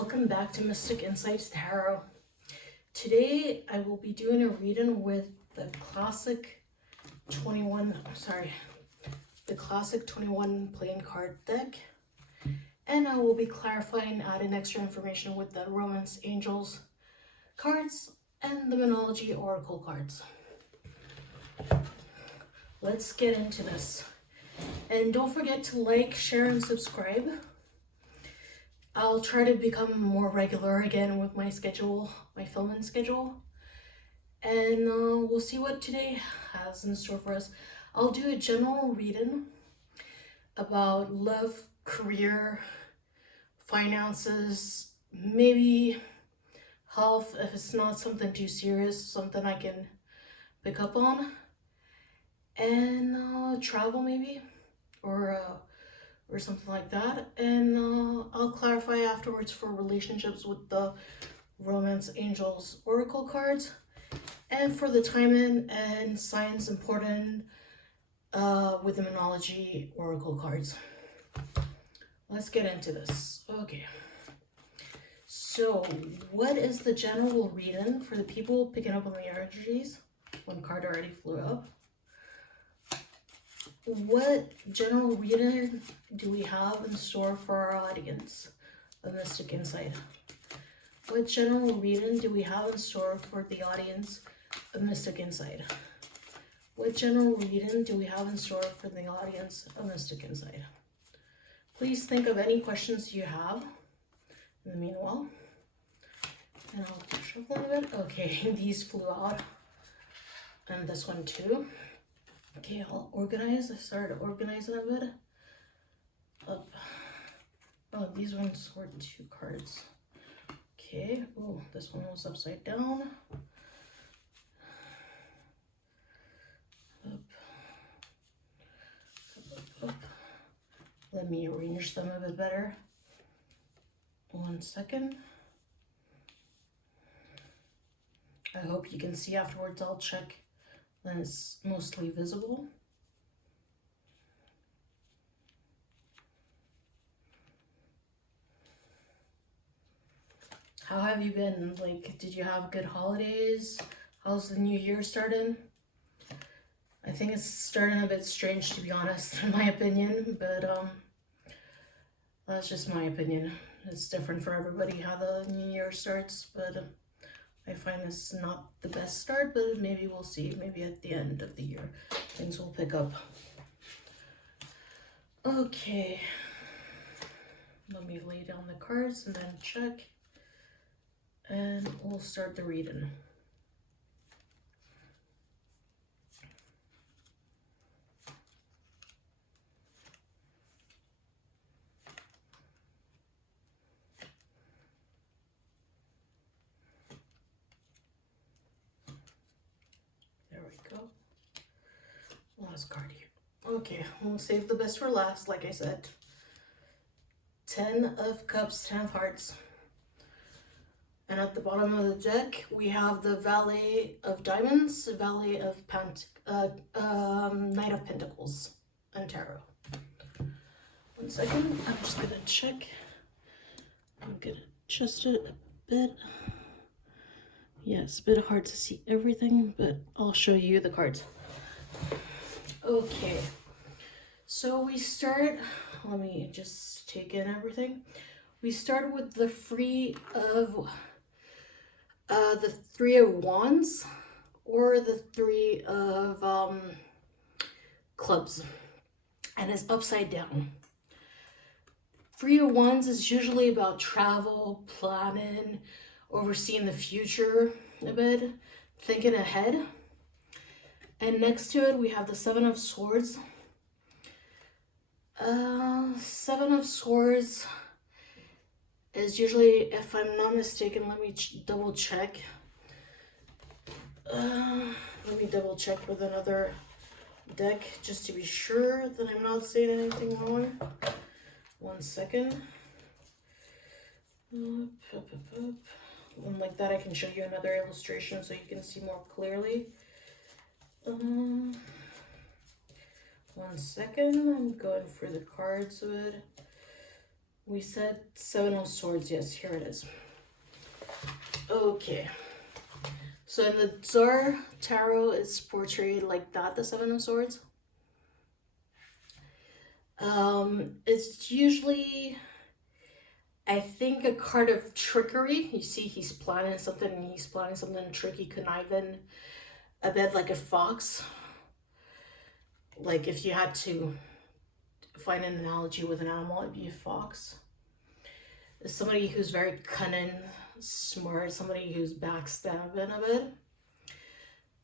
Welcome back to Mystic Insights Tarot. Today I will be doing a reading with the classic 21 playing card deck, and I will be clarifying, adding extra information with the Romance Angels cards and the Moonlogy Oracle cards. Let's get into this. And don't forget to like, share, and subscribe. I'll try to become more regular again with my schedule, my filming schedule. And we'll see what today has in store for us. I'll do a general reading about love, career, finances, maybe health if it's not something too serious, something I can pick up on. And travel maybe, or something like that. And I'll clarify afterwards for relationships with the Romance Angels Oracle cards, and for the timing and signs important with the Moonlogy Oracle cards. Let's get into this. Okay. So, what is the general reading for the people picking up on the energies? One card already flew up. What general reading do we have in store for our audience of Mystic Insight? What general reading do we have in store for the audience of Mystic Insight? What general reading do we have in store for the audience of Mystic Insight? Please think of any questions you have in the meanwhile. And I'll shuffle a bit. Okay, these flew out. And this one too. Okay, I'll organize. I started organizing a bit. Up. Oh, these ones were 2 cards. Okay. Oh, this one was upside down. Up. Up, up. Let me arrange them a bit better. 1 second. I hope you can see afterwards. I'll check. Then it's mostly visible. How have you been? Like, did you have good holidays? How's the new year starting? I think it's starting a bit strange, to be honest, in my opinion, but that's just my opinion. It's different for everybody how the new year starts, but I find this not the best start, but maybe we'll see. Maybe at the end of the year, things will pick up. Okay. Let me lay down the cards and then check. And we'll start the reading. Last card here. Okay, we'll save the best for last, like I said. 10 of Cups, 10 of Hearts. And at the bottom of the deck, we have the Valet of Diamonds, Valet of Knight of Pentacles, and Tarot. 1 second, I'm just gonna check. I'm gonna adjust it a bit. Yeah, it's a bit hard to see everything, but I'll show you the cards. Okay, so we start, let me just take in everything. We start with the Three of Wands, or the Three of Clubs, and it's upside down. Three of Wands is usually about travel, planning, overseeing the future a bit, thinking ahead. And next to it, we have the Seven of Swords. Seven of Swords is usually, if I'm not mistaken, let me double check. Let me double check with another deck just to be sure that I'm not saying anything wrong. 1 second. Up. And like that, I can show you another illustration so you can see more clearly. 1 second, I'm going for the cards of it. We said Seven of Swords. Yes, here it is. Okay. So in the Tsar Tarot, it's portrayed like that, the Seven of Swords. It's usually, I think, a card of trickery. You see, he's planning something tricky, conniving, a bit like a fox. Like if you had to find an analogy with an animal, it'd be a fox. It's somebody who's very cunning, smart, somebody who's backstabbing a bit.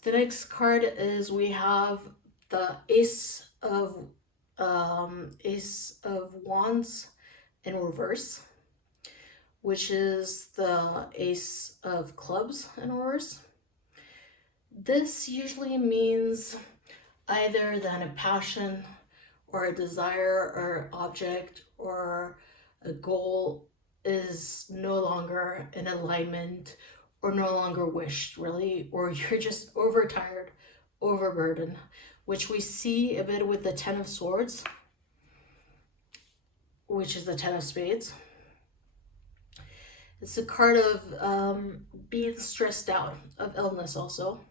The next card is we have the Ace of Wands in reverse, which is the Ace of Clubs in reverse. This usually means either that a passion or a desire or object or a goal is no longer in alignment or no longer wished, really, or you're just overtired, overburdened, which we see a bit with the Ten of Swords, which is the Ten of Spades. It's a card of being stressed out, of illness also.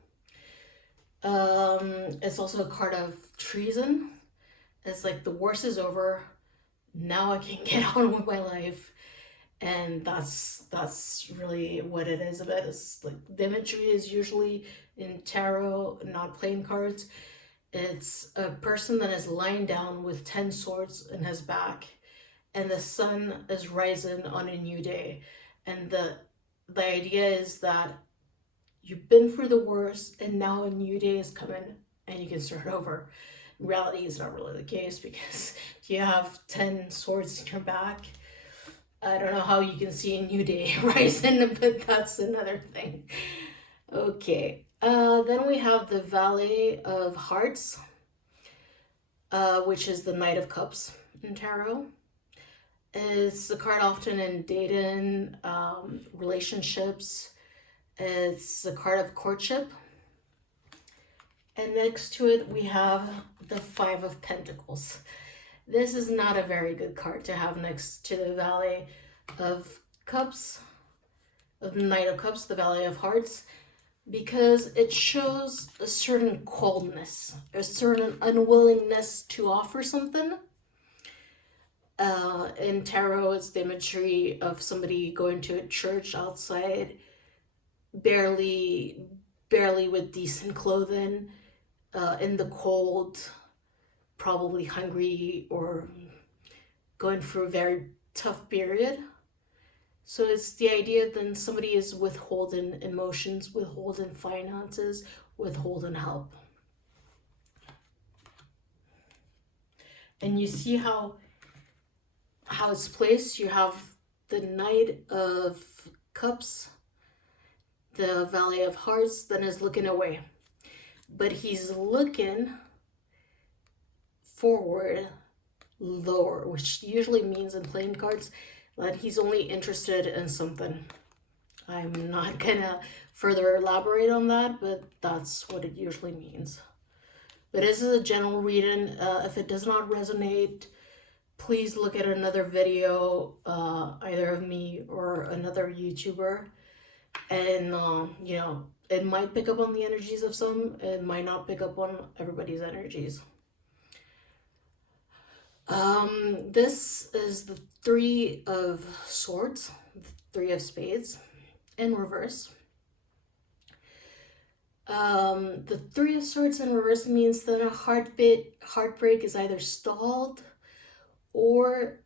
It's also a card of treason. It's like the worst is over. Now I can get on with my life. And that's really what it is about. It's like the imagery is usually in tarot, not playing cards. It's a person that is lying down with 10 swords in his back, and the sun is rising on a new day. And the idea is that you've been through the worst, and now a new day is coming, and you can start over. In reality, is not really the case, because you have 10 swords in your back. I don't know how you can see a new day rising, but that's another thing. Okay, then we have the Valet of Hearts, which is the Knight of Cups in tarot. It's a card often in dating, relationships. It's a card of courtship. And next to it, we have the Five of Pentacles. This is not a very good card to have next to the Valet of Cups, of the Knight of Cups, the Valet of Hearts, because it shows a certain coldness, a certain unwillingness to offer something. In tarot, it's the imagery of somebody going to a church outside, barely with decent clothing, in the cold, probably hungry or going through a very tough period. So it's the idea that somebody is withholding emotions, withholding finances, withholding help. And you see how it's placed. You have the Knight of Cups, the Valet of Hearts, then is looking away. But he's looking forward, lower, which usually means in playing cards that he's only interested in something. I'm not gonna further elaborate on that, but that's what it usually means. But this is a general reading. If it does not resonate, please look at another video, either of me or another YouTuber. And, it might pick up on the energies of some, it might not pick up on everybody's energies. This is the Three of Swords, the Three of Spades in reverse. The Three of Swords in reverse means that a heartbreak is either stalled or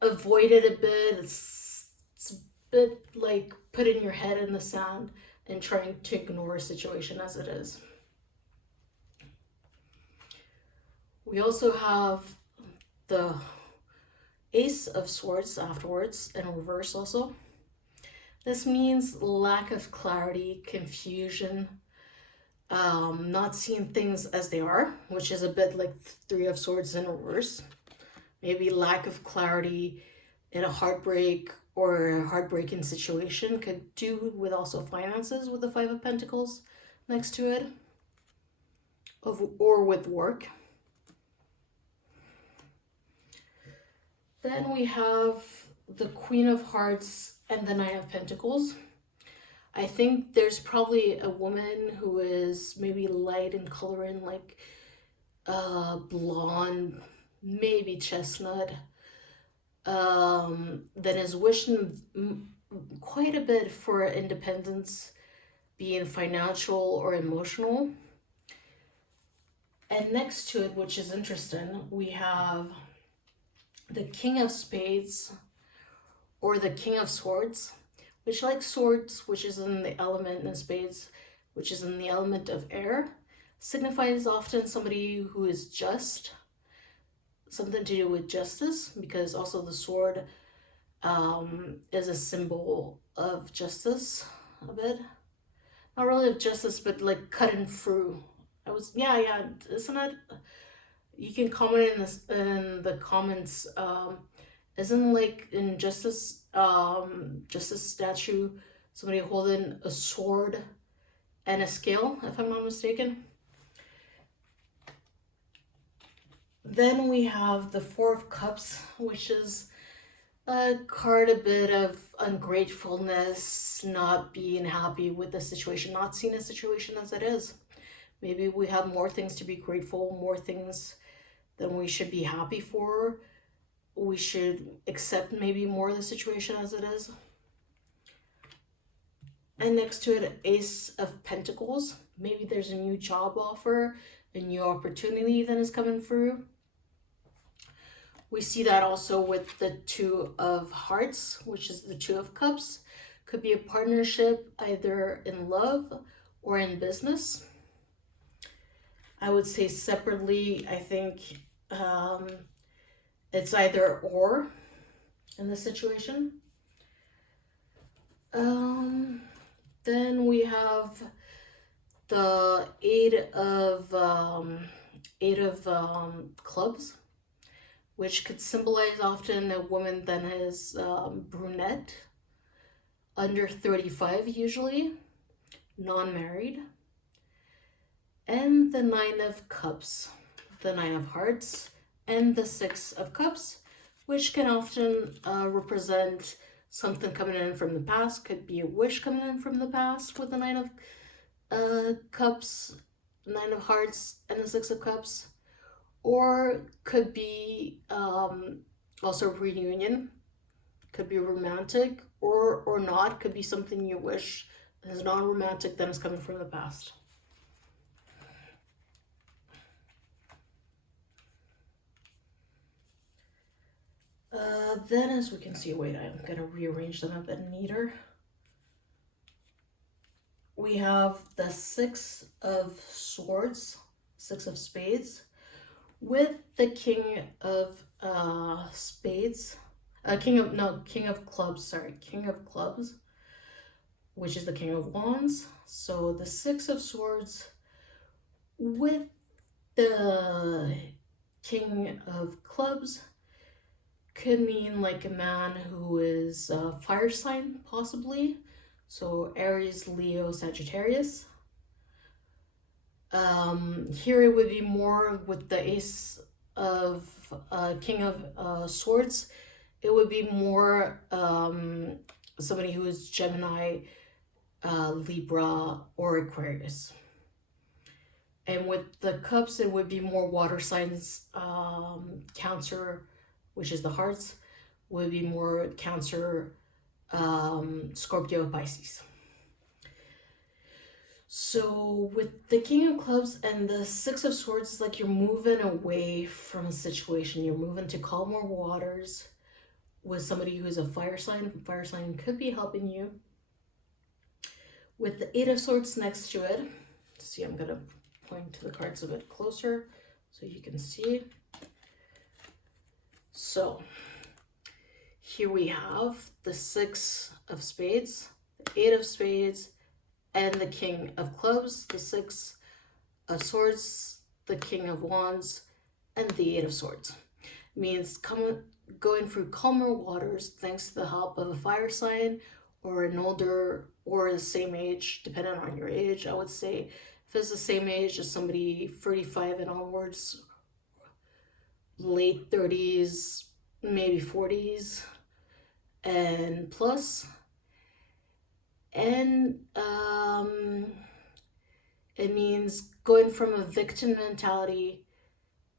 avoided a bit. It's a bit like putting your head in the sand and trying to ignore a situation as it is. We also have the Ace of Swords afterwards in reverse also. This means lack of clarity, confusion, not seeing things as they are, which is a bit like Three of Swords in reverse. Maybe lack of clarity in a heartbreak or a heartbreaking situation, could do with also finances with the Five of Pentacles next to it, or with work. Then we have the Queen of Hearts and the Nine of Pentacles. I think there's probably a woman who is maybe light in coloring, like blonde, maybe chestnut, that is wishing quite a bit for independence, being financial or emotional. And next to it, which is interesting, we have the King of Spades or the King of Swords, which, like swords, which is in the element, and spades, which is in the element of air, signifies often somebody who is just, something to do with justice, because also the sword is a symbol of justice a bit. Not really of justice, but like cutting through. Yeah, isn't it? You can comment in this in the comments. Isn't like in justice statue, somebody holding a sword and a scale, if I'm not mistaken. Then we have the Four of Cups, which is a card a bit of ungratefulness, not being happy with the situation, not seeing a situation as it is. Maybe we have more things to be grateful, more things than we should be happy for. We should accept maybe more of the situation as it is. And next to it, Ace of Pentacles. Maybe there's a new job offer, a new opportunity that is coming through. We see that also with the Two of Hearts, which is the Two of Cups. Could be a partnership either in love or in business. I would say separately, I think it's either or in this situation. Then we have the Eight of Clubs, which could symbolize often a woman that is brunette, under 35 usually, non-married. And the Nine of Cups, the Nine of Hearts, and the Six of Cups, which can often represent something coming in from the past. Could be a wish coming in from the past with the Nine of Cups, Nine of Hearts, and the Six of Cups. Or could be also reunion. Could be romantic or not. Could be something you wish that is non-romantic that is coming from the past. Then as we can see, wait, I'm gonna rearrange them a bit neater. We have the Six of Swords, Six of Spades, with the King of Spades, King of Clubs, King of Clubs, which is the King of Wands. So the Six of Swords with the King of Clubs could mean like a man who is a fire sign, possibly. So Aries, Leo, Sagittarius. Here it would be more with the Ace of King of Swords. It would be more somebody who is Gemini, Libra, or Aquarius. And with the Cups, it would be more water signs. Cancer, which is the Hearts, would be more Cancer, Scorpio, Pisces. So with the King of Clubs and the Six of Swords, it's like you're moving away from a situation. You're moving to calmer waters with somebody who's a fire sign. Fire sign could be helping you. With the Eight of Swords next to it, see, I'm gonna point to the cards a bit closer so you can see. So here we have the Six of Spades, the Eight of Spades, and the King of Clubs, the Six of Swords, the King of Wands, and the Eight of Swords. It means going through calmer waters thanks to the help of a fire sign or an older or the same age, depending on your age. I would say if it's the same age as somebody 35 and onwards, late 30s, maybe 40s and plus. And it means going from a victim mentality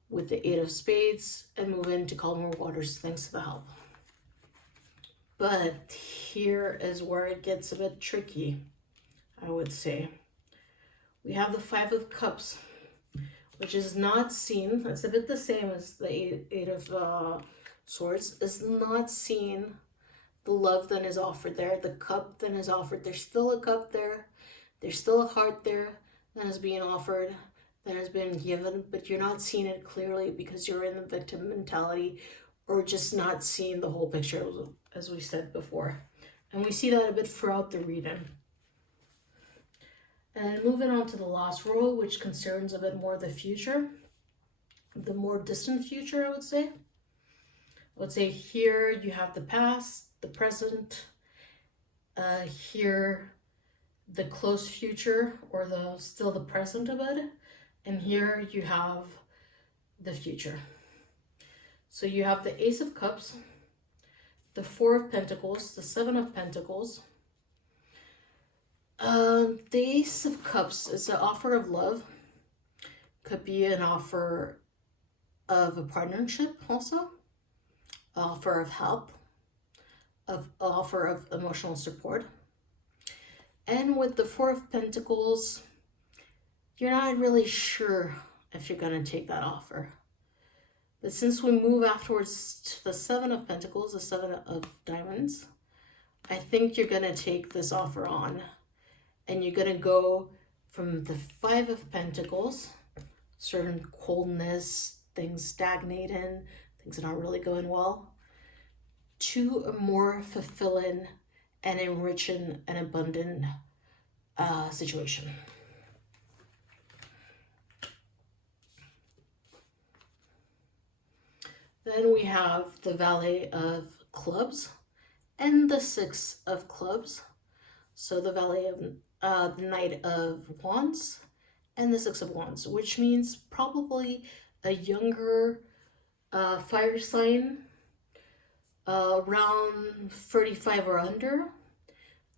with the 8 of Spades and move into calmer waters thanks to the help. But here is where it gets a bit tricky, I would say. We have the 5 of Cups, which is not seen. It's a bit the same as the eight of Swords. Is not seen the love that is offered there, the cup that is offered. There's still a cup there. There's still a heart there that is being offered, that has been given, but you're not seeing it clearly because you're in the victim mentality or just not seeing the whole picture, as we said before. And we see that a bit throughout the reading. And moving on to the last row, which concerns a bit more the future, the more distant future, I would say. I would say here you have the past, the present, here the close future, or still the present of it, and here you have the future. So you have the Ace of Cups, the 4 of Pentacles, the 7 of Pentacles. The Ace of Cups is an offer of love. Could be an offer of a partnership also, offer of help, offer of emotional support. And with the 4 of Pentacles, you're not really sure if you're going to take that offer. But since we move afterwards to the 7 of Pentacles, the 7 of Diamonds, I think you're going to take this offer on. And you're going to go from the 5 of Pentacles, certain coldness, things stagnating, things are not really going well, to a more fulfilling and enriching and abundant situation. Then we have the Valet of Clubs and the 6 of Clubs. So the Valet of the Knight of Wands and the 6 of Wands, which means probably a younger fire sign, around 35 or under,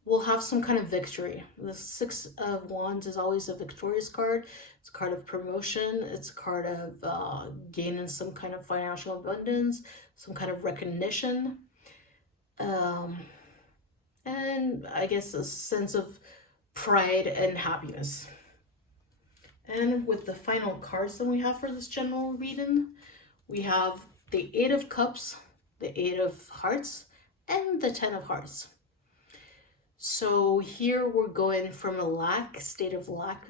will have some kind of victory. The 6 of Wands is always a victorious card. It's a card of promotion. It's a card of gaining some kind of financial abundance, some kind of recognition, and I guess a sense of pride and happiness. And with the final cards that we have for this general reading, we have the 8 of Cups, the 8 of Hearts, and the 10 of Hearts. So here we're going from a state of lack,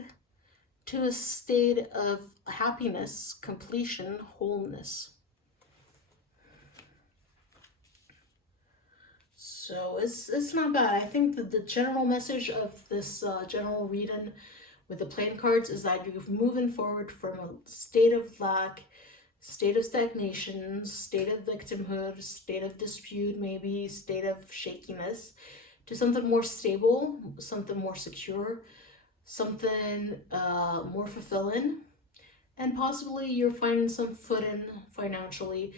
to a state of happiness, completion, wholeness. So it's not bad. I think that the general message of this general reading with the playing cards is that you're moving forward from a state of lack, state of stagnation, state of victimhood, state of dispute, maybe state of shakiness, to something more stable, something more secure, something more fulfilling, and possibly you're finding some footing financially,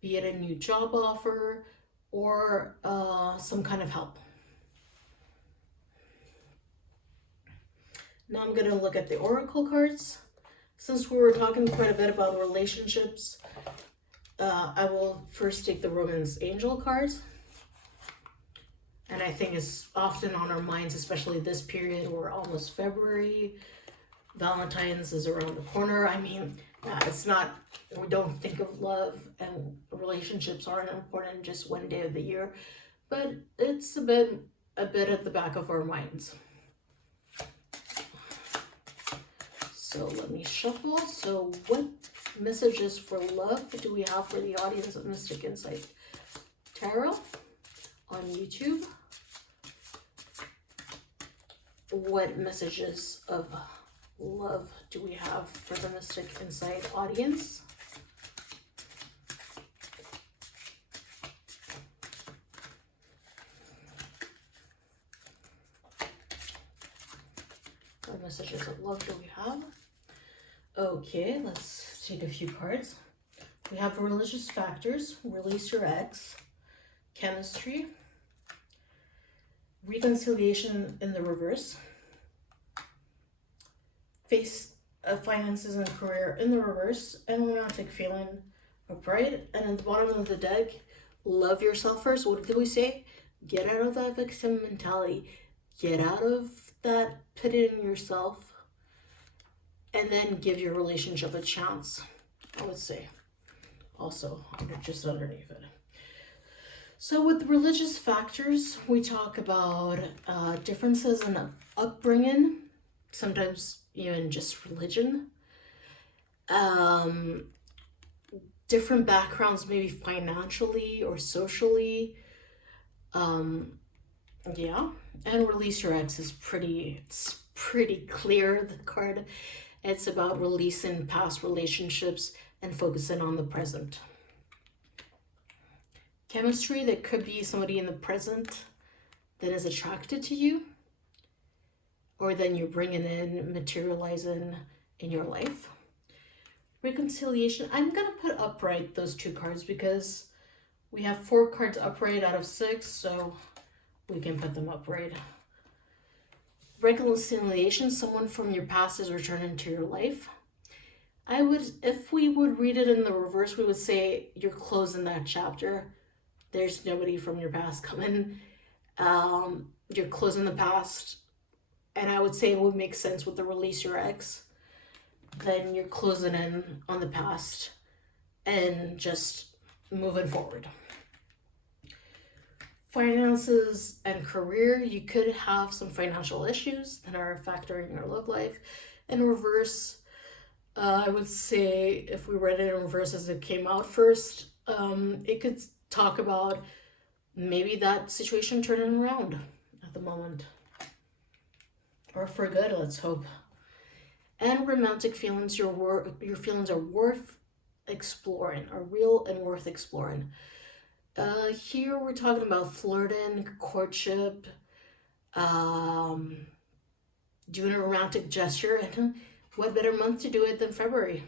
be it a new job offer or some kind of help. Now I'm going to look at the oracle cards. Since we were talking quite a bit about relationships, I will first take the Woman's Angel cards. And I think it's often on our minds, especially this period. We're almost February. Valentine's is around the corner. I mean, it's not, we don't think of love and relationships aren't important just one day of the year, but it's a bit at the back of our minds. So let me shuffle. So what messages for love do we have for the audience of Mystic Insight Tarot on YouTube? What messages of love do we have for the Mystic Insight audience? What messages of love do we have? Okay, let's take a few cards. We have religious factors, release your ex, chemistry, reconciliation in the reverse, face finances and career in the reverse, and romantic feeling upright. And at the bottom of the deck, love yourself first. What did we say? Get out of that victim mentality. Get out of that pitying yourself, and then give your relationship a chance, I would say. Also, just underneath it. So with religious factors, we talk about differences in upbringing, sometimes even just religion. Different backgrounds, maybe financially or socially. Yeah, and release your ex is it's pretty clear, the card. It's about releasing past relationships and focusing on the present. Chemistry, that could be somebody in the present that is attracted to you, or then you're bringing in, materializing in your life. Reconciliation, I'm going to put upright those two cards because we have 4 cards upright out of 6, so we can put them upright. Reconciliation, someone from your past is returning to your life. If we would read it in the reverse, we would say you're closing that chapter. There's nobody from your past coming. You're closing the past. And I would say it would make sense with the release your ex. Then you're closing in on the past and just moving forward. Finances and career, you could have some financial issues that are factoring your love life. In reverse, I would say if we read it in reverse as it came out first, it could talk about maybe that situation turning around at the moment. Or for good, let's hope. And romantic feelings, your feelings are worth exploring, are real and worth exploring. Here we're talking about flirting, courtship, doing a romantic gesture, and what better month to do it than February,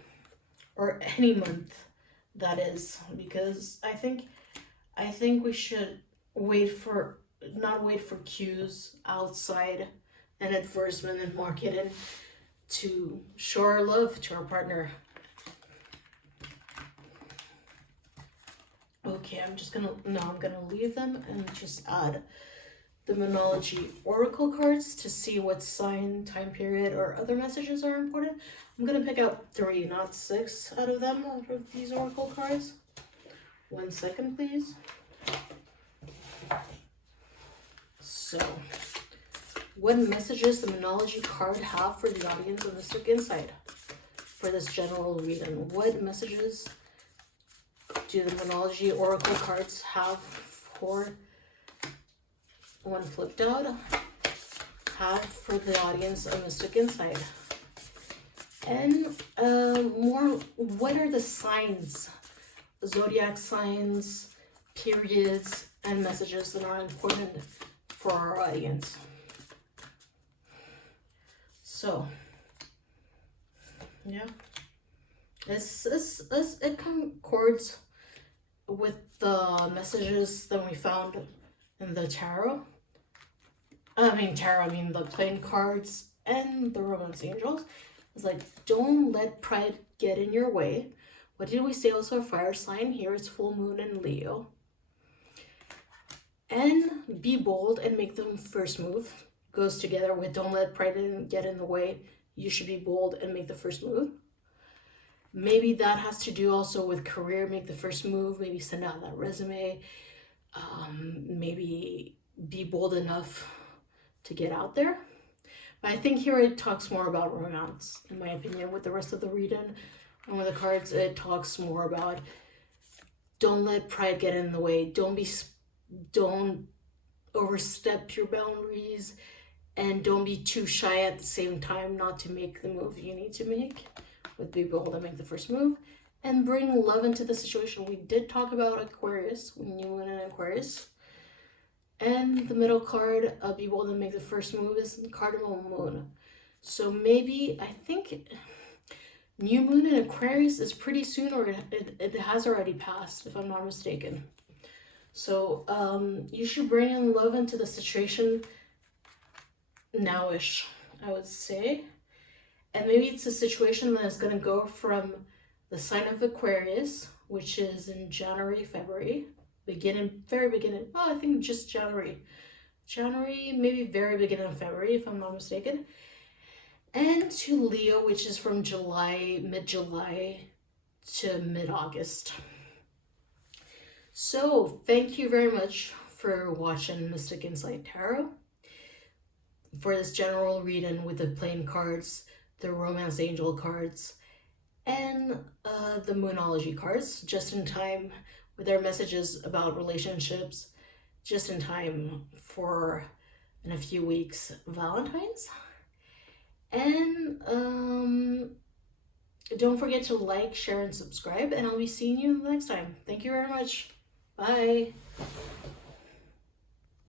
or any month that is, because I think we should not wait for cues outside and advertisement and marketing to show our love to our partner. Okay, I'm gonna leave them and just add the Moonlogy Oracle cards to see what sign, time period, or other messages are important. I'm gonna pick out 3, not 6 out of them, out of these Oracle cards. 1 second, please. So, what messages the Moonlogy card have for the audience on Mystic Insight for this general reading? What messages do the Moonlogy Oracle cards have for one flipped out? Have for the audience on Mystic Insight? And what are the signs, zodiac signs, periods, and messages that are important for our audience? So, yeah, it concords with the messages that we found in the tarot. I mean the playing cards and the romance angels. It's like, don't let pride get in your way. What did we say? Also a fire sign. Here it's full moon in Leo. And be bold and make the first move. Goes together with don't let pride get in the way. You should be bold and make the first move. Maybe that has to do also with career. Make the first move. Maybe send out that resume. Maybe be bold enough to get out there. But I think here it talks more about romance, in my opinion. With the rest of the reading and with the cards, it talks more about don't let pride get in the way. Don't overstep your boundaries, and don't be too shy at the same time not to make the move you need to make. With be bold and make the first move, and bring love into the situation. We did talk about Aquarius, new moon in Aquarius. And the middle card, be bold and make the first move, is Cardinal Moon. So maybe, I think New moon in Aquarius is pretty soon, or it has already passed, if I'm not mistaken. So you should bring in love into the situation nowish, I would say. And maybe it's a situation that is going to go from the sign of Aquarius, which is in January, February, very beginning. Oh, I think just January, maybe very beginning of February, if I'm not mistaken. And to Leo, which is from mid-July to mid-August. So thank you very much for watching Mystic Insight Tarot. For this general reading with the plain cards, the Romance Angel cards, and the Moonology cards, just in time with their messages about relationships, just in time for, in a few weeks, Valentine's. And don't forget to like, share, and subscribe, and I'll be seeing you next time. Thank you very much. Bye.